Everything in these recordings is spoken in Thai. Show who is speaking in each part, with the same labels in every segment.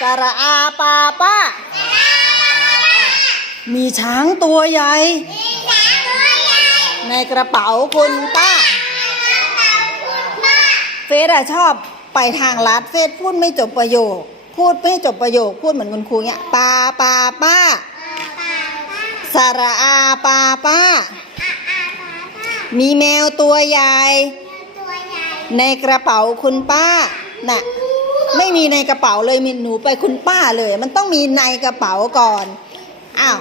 Speaker 1: สระอาปาป้ามีช้างตัวใหญ่ ในกระเป๋าคุณป้า เฟสอะชอบไปทางลัดเฟสพูดไม่จบประโยค พูดไม่จบประโยค พูดเหมือนคุณครูเนี้ยปาปาป้าสระอาปาป้า มีแมวตัวใหญ่ ในกระเป๋าคุณป้า น่ะ ไม่มีในกระเป๋าเลยมีหนูไปคุณป้าเลย มันต้องมีในกระเป๋าก่อน อ้าว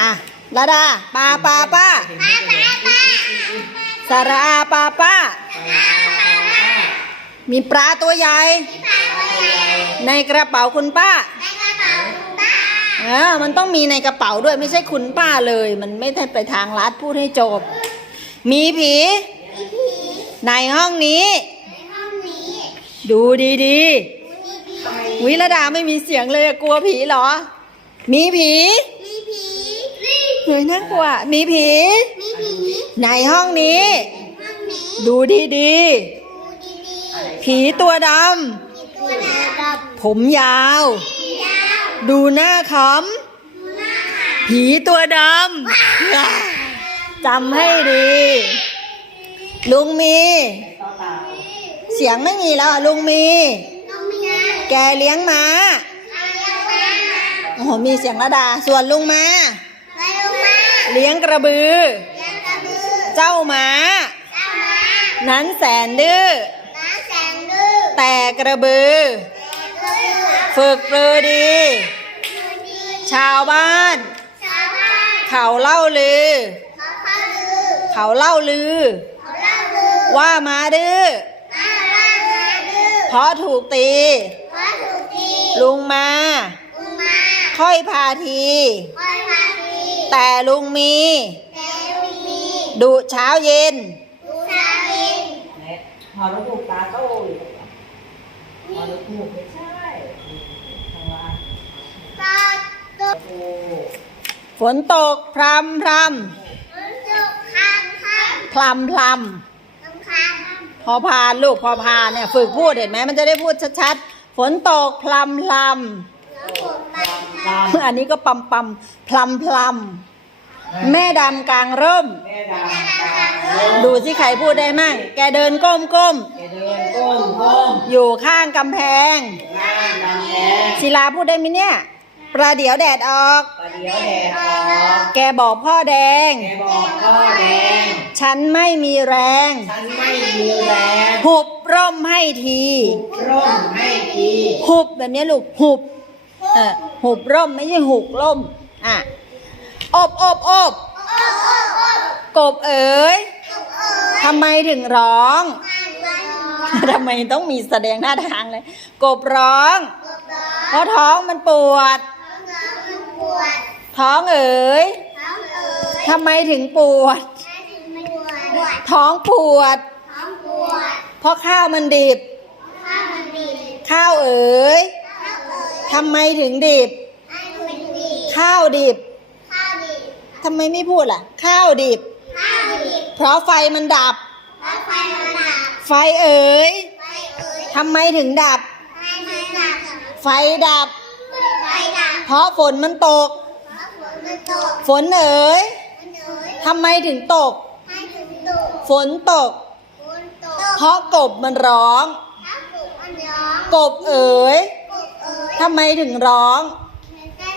Speaker 1: อะลาดาปาปาป้าสระอาปาป้า มีปลาตัวใหญ่ ในกระเป๋าคุณป้าเออมันต้องมีในกระเป๋าด้วยไม่ใช่คุณป้าเลย มันไม่ได้ไปทางลัดพูดให้จบ มีผี ในห้องนี้ ดูดีๆวิรดาไม่มีเสียงเลยอะกลัวผีเหรอมีผีเฮ้ยน่ากลัว มีผีในห้องนี้ ดูดีๆผีตัวดำ ผมยาว ดูหน้าขำผีตัวดำจำให้ดี ลุงมี เสียงไม่มีแล้วอะลุงมี แกเลี้ยงม้าโอ้โหมีเสียงระดา ส่วนลุงมาเลี้ยงกระบือ เจ้าม้า นั้นแสนดื้อ แต่กระบือ ฝึกปรือดี ชาวบ้าน เขาเล่าลือ เขาเล่าลือ ว่ามาดื้อ เพราะถูกตีลุงมาค่อยพาทีแต่ลุงมีดุเช้าเย็น
Speaker 2: หอระบุตาโต้อยู่หอระบุไม่ใช่ทางว่าโอ้
Speaker 1: ฝนตกพรำพรำพลำพลำพ อพานลูกพอพานเนี่ยฝึกพูดเห็นไหมมันจะได้พูดชัดๆฝนตกพลำพล
Speaker 2: ตามำ
Speaker 1: อันนี้ก็ปั๊มปั๊มพลำพลำแม่ดำกลางร่ม
Speaker 2: แม่ดาตา
Speaker 1: ดูสิใครพูดได้มั่งแกเดินก้มก้ม
Speaker 2: แกเดินก้มก้ม
Speaker 1: ๆอยู่ข้างกำแพง
Speaker 2: ล่างดำแดง
Speaker 1: ศิลาพูดได้ไหมเนี่ยประเดี๋ยวแดดออก
Speaker 2: ประเดี๋ยวแดดออก
Speaker 1: แกบอกพ่อแดง
Speaker 2: แกบอกพ่อแดง
Speaker 1: ฉันไม่มีแรง
Speaker 2: ฉันไม่ มีแรง
Speaker 1: หุบร่มให้ที
Speaker 2: ร่มให้ที
Speaker 1: หุบแบบนี้ลูกหุบเออหุบร่มไม่ใช่หุกร่มอะอบอบอบกบเอ๋ยทำไมถึงร้องทำไมต้องมีแสดงหน้าทางเลย กบร้อง เพราะท้องมันปวด ท้องเอ๋ยทำไมถึงปวด ท้องปวด เพราะข้าวมันดิบ ข้าวเอ๋ยทำไมถึงดิบ ข้าวดิบทำไมไม่พูดล่ะ ข้าวดิบเพราะไฟมันดับ ไฟเอ๋ยทำไมถึงดับ ไฟดับเพราะฝนมันตก ฝนเอ๋ยทำไมถึงตก ฝนตก เพราะกบมันร้อง กบเอ๋ยทำไมถึงร้อง